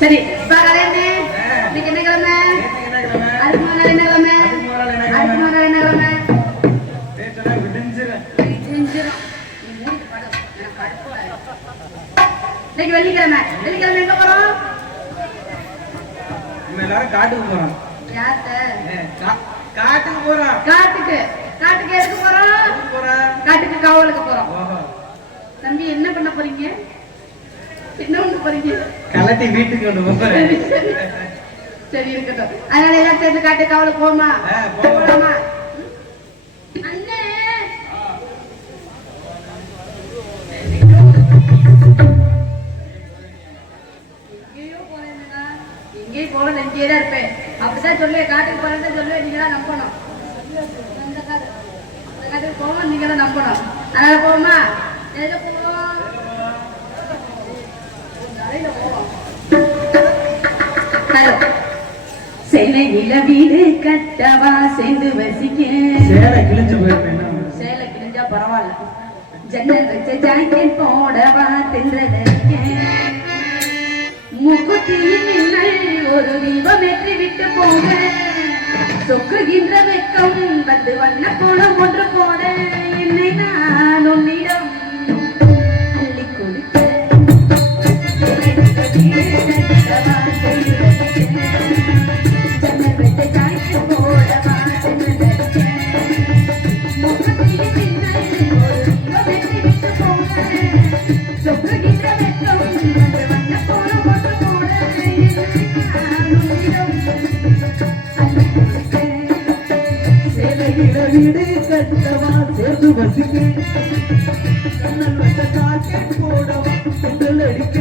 சரி இன்னைக்கு என்ன கிழமை? அதுக்கு முதல் என்ன கிழமை? அதுக்கு முதல் என்ன கிழமை? இன்னைக்கு வெள்ளிக்கிழமை. வெள்ளிக்கிழமை எங்க போறோம்? எல்லாரும் காட்டுக்கு போறோம். காட்டுக்கு போறோம். காட்டுக்கு காட்டுக்கு எதுக்கு போறோம்? காட்டுக்கு காவலுக்கு போறோம். தம்பி என்ன பண்ண போறீங்க? என்ன பண்ண போறீங்க? கலட்டி வீட்டுக்கு கொண்டு போறேன். சரி இருக்கட்டும். அதனால எல்லாம் சேர்ந்து காட்டு காவலுக்கு போமா? போலாமா? அண்ணே எங்கேயும் போல நெஞ்சே தான் இருப்பேன். அப்படிதான் சொல்லுவேன். காட்டுக்கு போறேன்னு சொல்லுவேன். நீங்க தான் நம்பணும். அந்த காட்டுக்கு போவோம். நீங்க தான் நம்பணும். அதனால போவோமா? எதுல போவோம்? சேலையில வீடு கட்டவா சேர்ந்து வசிக்க. சேலை கிழிஞ்சு போயிருப்பேன். சேலை கிழிஞ்சா பரவாயில்ல. ஜன்னல் வச்ச ஜாக்கெட் போடவா தின்றதற்க. முக்குத்தியின் மின்னல் ஒரு தீபம் ஏற்றி விட்டு போக. சொக்குகின்ற வெக்கம் வந்து வண்ண கோலம் ஒன்று போட. என்னை நான் உன்னிடம் அள்ளி கொடுக்க. வீடு கட்டவா சேர்ந்து வசிக்க. கண்ணன் வந்த காக்கெட் போடவா பெண்கள் அடிக்க.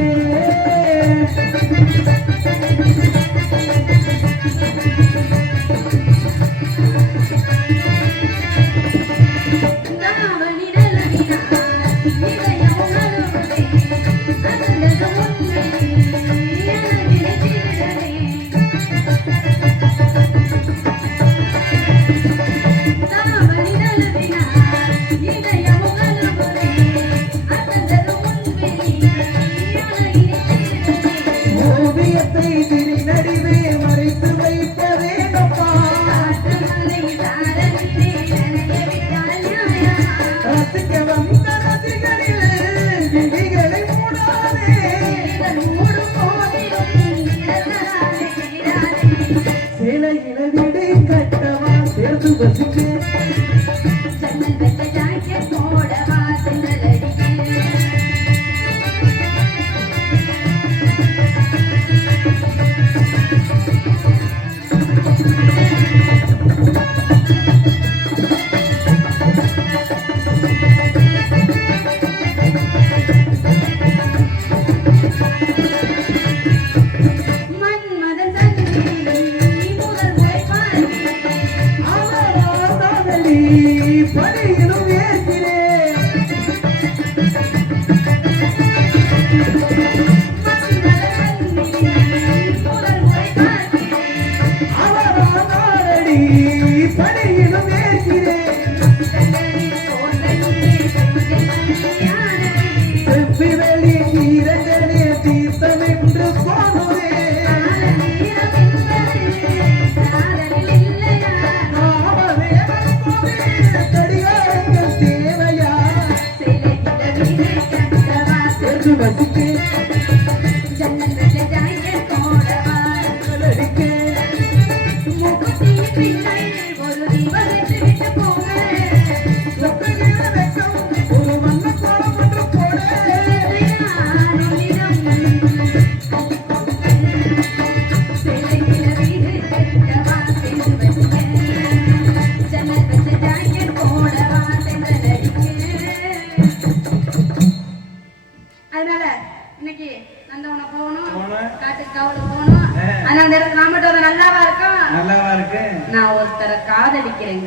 நான் ஒருத்தரை காதலிக்கிறேன்.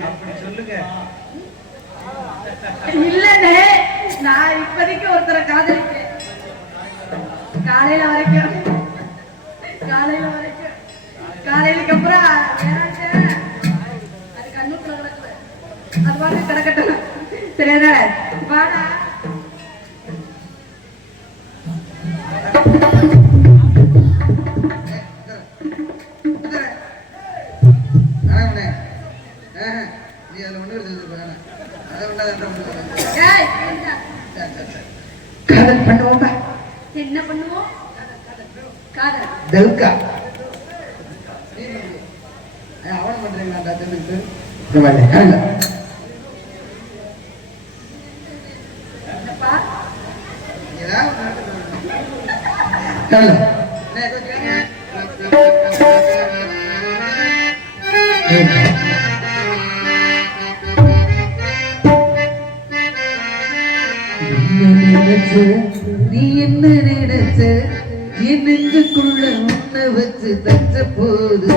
இல்லனே நான் இப்போதைக்கு ஒருத்தரை காதலிக்கிறேன். காலையில வரைக்கும் காலையிலுக்கு அப்புறம் அது கண்ணுக்குள்ள கிடக்குது. அது பாட்டு கிடக்கட்டும். சரியா? வாடா. ஏய், என்ன? காதல் பண்ணுவோம்பா என்ன பண்ணுவோம்? காதல். தல்கா அவன் பண்றீங்களா தெரிஞ்சு என்னப்பா? நீ என்ன நினைச்ச என் நெஞ்சுக்குள்ள உன்னை வச்சு தச்ச போது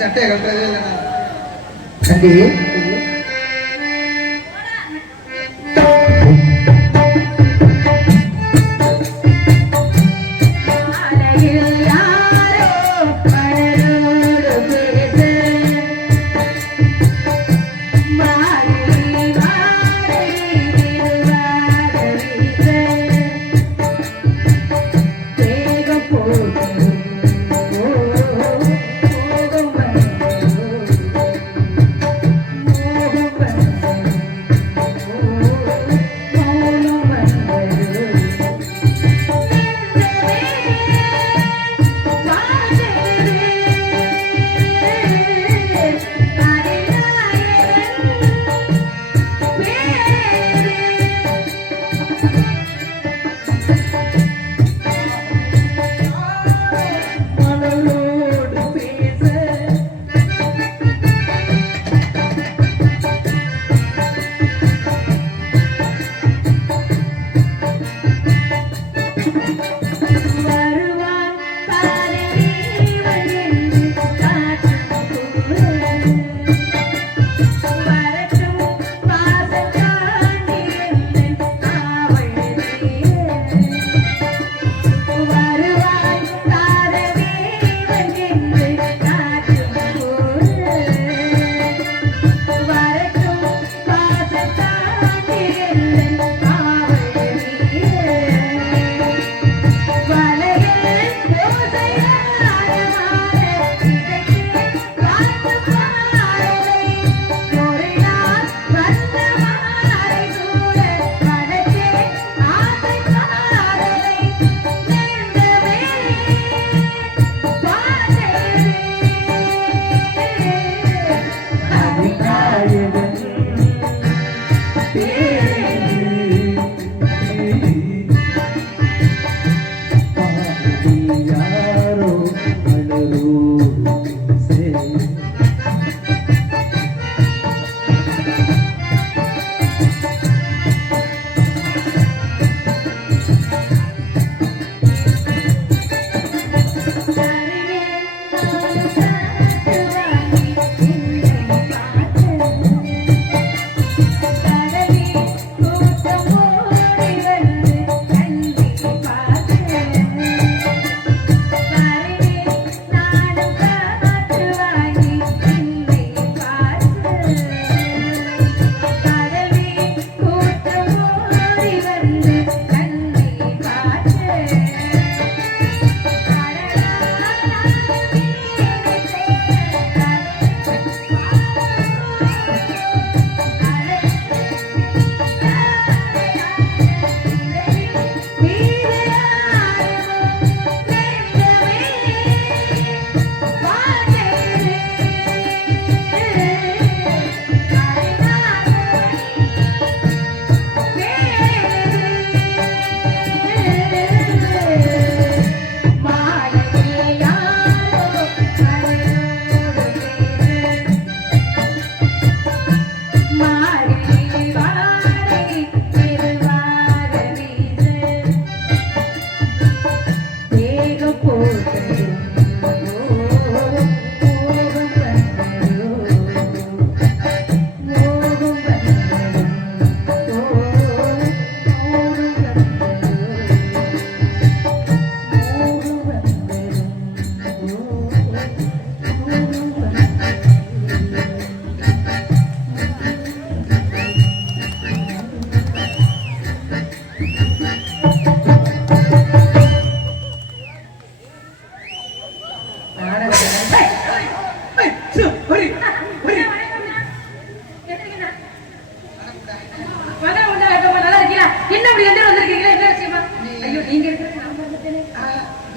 சட்டையை கட்டுறதே இல்லைண்ணா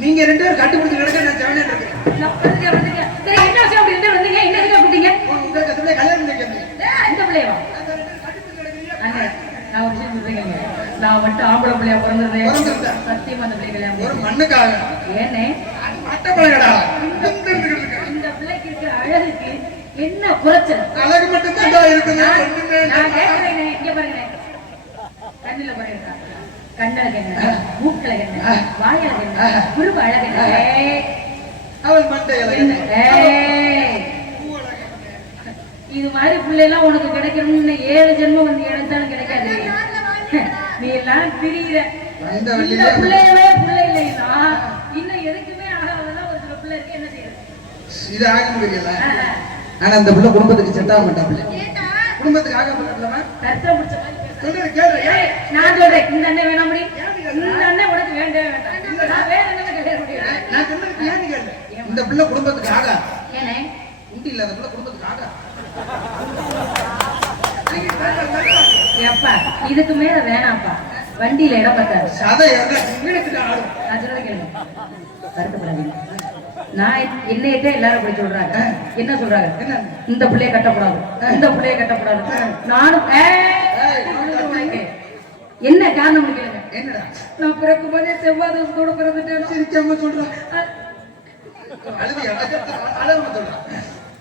நீங்க ரெண்டு பேரும் கட்டுப்பிடிச்சு கிடக்க நான் ஜவனன் இருக்கேன். என்ன விஷயம் அப்படி ரெண்டு வந்தீங்க? என்ன கூப்பிட்டீங்க? உங்களுக்கு அதுல கல்யாணம் பண்ணிக்கணும். இந்த பிள்ளையவா? நான் ஒரு விஷயம் சொல்றேங்க, நான் மட்டும் ஆம்பளை பிள்ளையா பிறந்திருந்தேன் சத்தியமா அந்த பிள்ளை கல்யாணம் ஒரு மண்ணுக்காக ஏன்னே அட்டை பழகடா. இந்த பிள்ளைக்கு இருக்கிற அழகுக்கு என்ன குறைச்சல்? அழகு மட்டும் தான் இருக்குது. நான் கேட்கிறேன், இங்க பாருங்க, கண்ணுல பாருங்க, கண்ணழகு என்ன, மூக்கழகு என்ன, வாயழகு என்ன, குருவ அழகு என்ன, அவள் மண்டை இது மாதிரி பிள்ளைலாம் உனக்கு கிடைக்கணும்னு 7 ஜென்மம் வந்து எடுத்தாலும் கிடைக்காது. நீ எல்லாம் திரியிற இந்த பிள்ளையவே பிள்ளை இல்லைன்னா இன்னும் எதுக்குமே ஆகாதெல்லாம் ஒரு சில பிள்ளை இருக்கு. என்ன செய்யறது? இது ஆகும் தெரியல. ஆனா அந்த பிள்ளை குடும்பத்துக்கு செட் ஆக மாட்டாப்ல. குடும்பத்துக்கு ஆக மாட்டாப்லமா? கஷ்டம் பிடிச்ச மாதிரி சொல்றது கேளு. நான் சொல்றேன், இந்த அண்ணன் வேணாம் முடி, இந்த அண்ணன் உனக்கு வேண்டவே வேண்டாம். நான் வேற என்ன கல்யாணம் முடியும்? நான் சொல்றது ஏன்னு கேளு. இந்த பிள்ளை குடும்பத்துக்கு ஆக. ஏனே உண்டி இல்ல, அந்த பிள்ளை குடும்பத்துக்கு ஆக. எப்பா இதுக்கு மேல வேணாம்ப்பா, வண்டியில இடம் பத்தாது. சதை நான் சொல்றது கேளுங்க, வருத்தப்படாதீங்க. நான் என்னையிட்டே எல்லாரும் அப்படி சொல்றாங்க. என்ன சொல்றாங்க? இந்த பிள்ளைய கட்டக்கூடாது, இந்த பிள்ளைய கட்டக்கூடாது. நானும் என்ன காரணம் கேளுங்க. என்னடா? நான் பிறக்கும் போதே செவ்வாய் தோசத்தோட பிறந்துட்டேன். சிரிக்காம சொல்றேன்.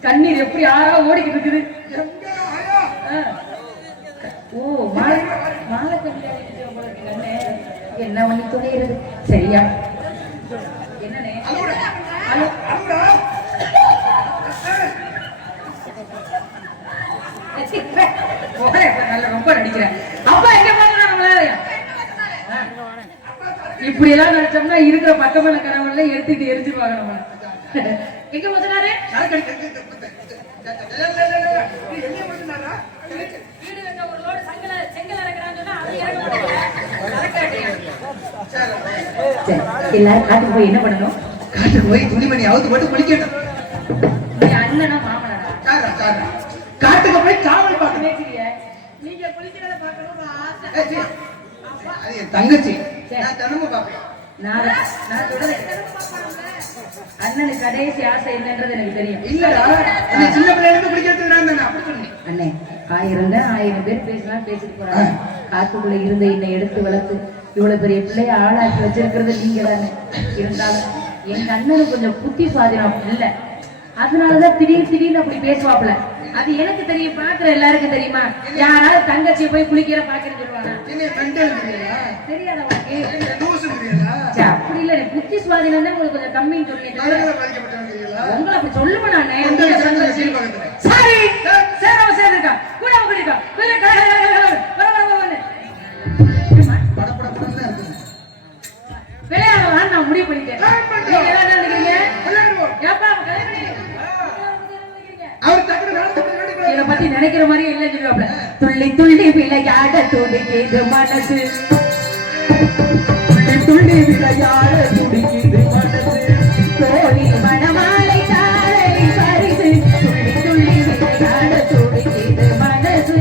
கண்ணீர் எப்படி ஆறா ஓடிக்கிட்டு இருக்குது. ஓ மாலை மாலை என்ன பண்ணி துணையிறது சரியா? என்னனே ரொம்ப நடிக்கிறேன். அப்பா எங்க போனா நம்மளால இப்படி எல்லாம் நடிச்சோம்னா இருக்கிற பக்கமல கரவெல்லாம் எடுத்துட்டு எரிஞ்சிருவாங்க. நம்ம எங்க போனாரு? எல்லாரும் காட்டுக்கு போய் என்ன பண்ணணும்? காட்டுக்கு போய் துணிமணி அவுத்து போட்டு குளிக்கணும். அண்ணனா மாமனா? காட்டுக்கு போய் காவல் பார்க்கணும். நீங்க குளிக்கிறத பார்க்கணும்னு ஆசை. தங்கச்சி தினமும் பார்ப்பேன். அண்ணனுக்கு கடைசி ஆசை என்னன்றது எனக்கு தெரியும். இல்லடா, சின்ன பிள்ளைங்க குளிக்கிறது நான் தானே அப்படி சொன்னேன். அண்ணே 1000 பேர் பேசலாம், பேசிட்டு போறாங்க. காத்துக்குள்ள இருந்த என்னை எடுத்து வளர்த்து இவ்வளவு பெரிய பிள்ளைய ஆளாக்கி வச்சிருக்கிறது நீங்க தானே. இருந்தாலும் எங்க அண்ணனுக்கு கொஞ்சம் புத்தி சுவாதீனம் இல்ல, அதனாலதான் திடீர்னு அப்படி பேசுவாப்ல. அது எனக்கு தெரியும், பாக்குற எல்லாருக்கும் தெரியுமா? யாராவது தங்கச்சியை போய் குளிக்கிற பாக்கிறேன்னு சொல்லுவாங்க. தெரியாத அப்படி இல்ல, புத்தி சுவாதீனம் தான் உங்களுக்கு கொஞ்சம் கம்மின்னு சொல்லிட்டு உங்களை அப்படி சொல்லுவேன் நானே. சரி சேர்ந்துருக்கா கூட இருக்கா விளையாடலாம் நான் முடிவு பண்ணிட்டேன். இதை பத்தி நினைக்கிற மாதிரி இல்லை சொல்லுவாப்ல. துள்ளி துள்ளி விளையாட துடிக்குது மனசு, துள்ளி விளையாட துடிக்குது மனசு, தோழி மணமாலை தாழை பரிசு, துள்ளி துள்ளி விளையாட துடிக்குது மனசு.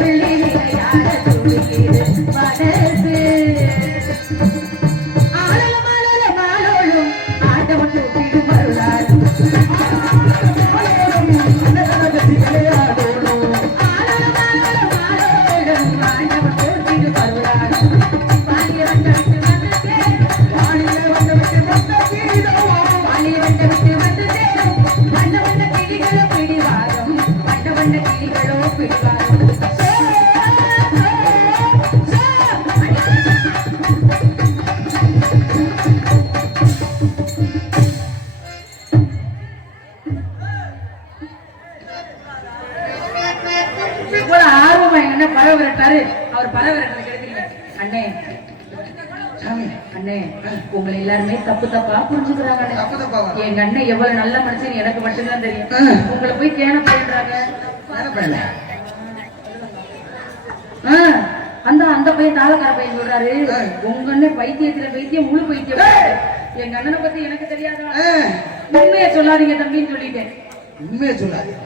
துள்ளி விளையாட துடிக்குது மனசு ஆளலும் ஆளலும் ஆளோளும் ஆண்டவன் தூக்கிடு மருளாடும் அவர் பரவரட்டை கெடுக்கிறீங்க அண்ணே. அண்ணே உங்களை எல்லாருமே தப்பு தப்பா புரிஞ்சுக்கிறாங்க. எங்க அண்ணன் எவ்வளவு நல்ல மனுஷன் எனக்கு மட்டும்தான் தெரியும். உங்களை போய் கேன போயிடுறாங்க. அந்த பையன் தாளக்கார பையன் சொல்றாரு உங்க அண்ணன் பைத்தியத்துல பைத்தியம் முழு பைத்தியம். எங்க அண்ணனை பத்தி எனக்கு தெரியாதா? உண்மையை சொல்லாதீங்க தம்பின்னு சொல்லிட்டேன். உண்மையை சொல்லாதீங்க.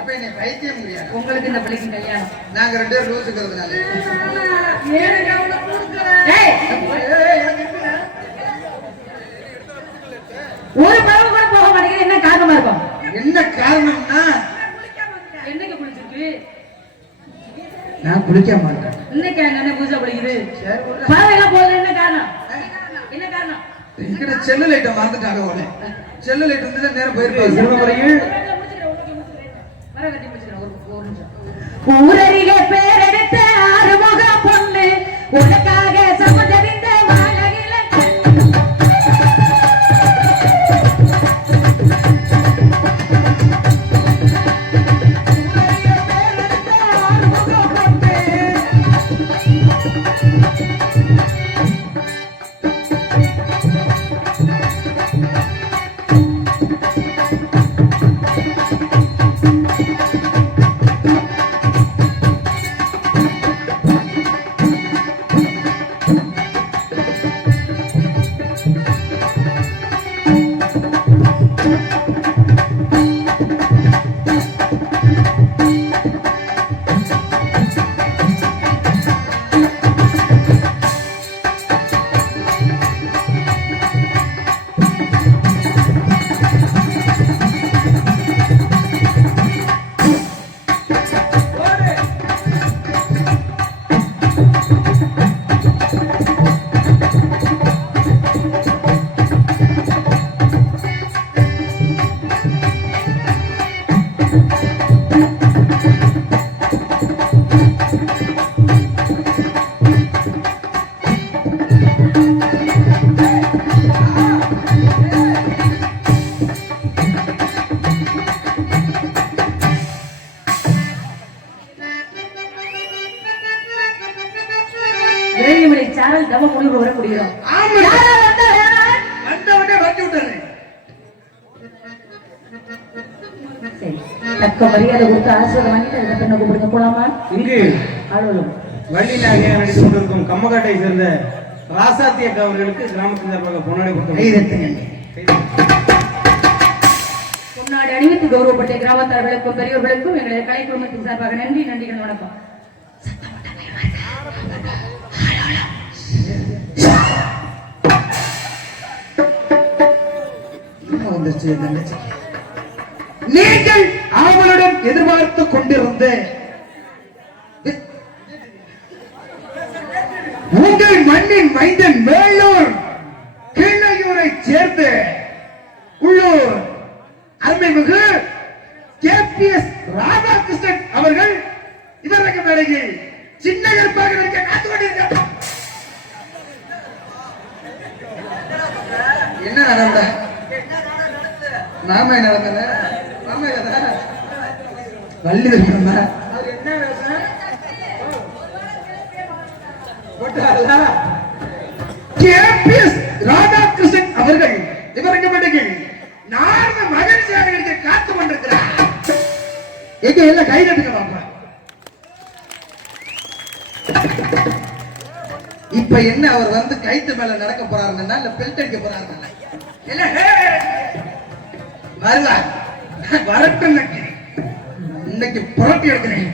அப்ப என்ன பைத்தியம் முடியாது. உங்களுக்கு இந்த பிள்ளைக்கு கல்யாணம் நாங்க ரெண்டு பேரும் லூசுக்கிறதுனால ஒரு பழம் கூட போக மாட்டேங்குது. என்ன காரணமா இருக்கும்? என்ன காரணம்னா என்னைக்கு குளிச்சிருக்கு? நான் குளிக்க மாட்டேன். இன்னைக்கு என்ன பூஜை குளிக்குது? பழம் எல்லாம் போகல. என்ன காரணம்? என்ன காரணம்? என்கிட்ட செல்லு லைட்டை மறந்துட்டாங்க. உடனே செல்லு லைட் வந்து நேரம் போயிருப்பாங்க. சிறுவமுறையில் ஊரறிக பேரெடுத்த ஆறுமுக பொண்ணு உனக்காக சமதறிந்த வாழகில சேனல் தவ முடிவு வர முடியும். தக்க மரியாதை கொடுத்து ஆசீர்வாதம் வாங்கிட்டு அதுக்கப்புறம் கூப்பிடுங்க போலாமா? இங்கு வள்ளியிலாக நடித்துக் கொண்டிருக்கும் கம்மக்காட்டை சேர்ந்த ராசாத்தி அக்கா அவர்களுக்கு கிராமத்தின் சார்பாக பொன்னாடை பொன்னாடை அணிவித்து கௌரவப்பட்ட கிராமத்தார்களுக்கும் பெரியவர்களுக்கும் எங்களுடைய கலை குழுமத்தின் சார்பாக நன்றி. நன்றிகள், வணக்கம். நீங்கள் அவளுடன் எதிர்பார்த்து கொண்டிருந்த உங்கள் மண்ணின் மைந்தன் வேலூர் கிள்ளையூரை சேர்ந்த உள்ளூர் அருமைமிகு கேபிஎஸ் ராதாகிருஷ்ணன் அவர்கள் இதற்கு மேடையில் சின்ன கருப்பாக இருக்க காத்துக் கொண்டிருக்கிறார். என்ன நடந்த நாம நடந்தன வள்ளி ராதாகிருஷ்ணன் அவர்கள் இவருக்கு மட்டும் நார்ம மகிழ்ச்சியாக காத்து கொண்டிருக்கிறார். எங்க எல்லாம் கை நட்டுக்கலாம். இப்ப என்ன அவர் வந்து கைத்து மேல நடக்க போறாருன்னா இல்ல பெல்ட் அடிக்க போறாருன்னா வரட்டும் இன்னைக்கு புரட்டி எடுக்கிறேன்.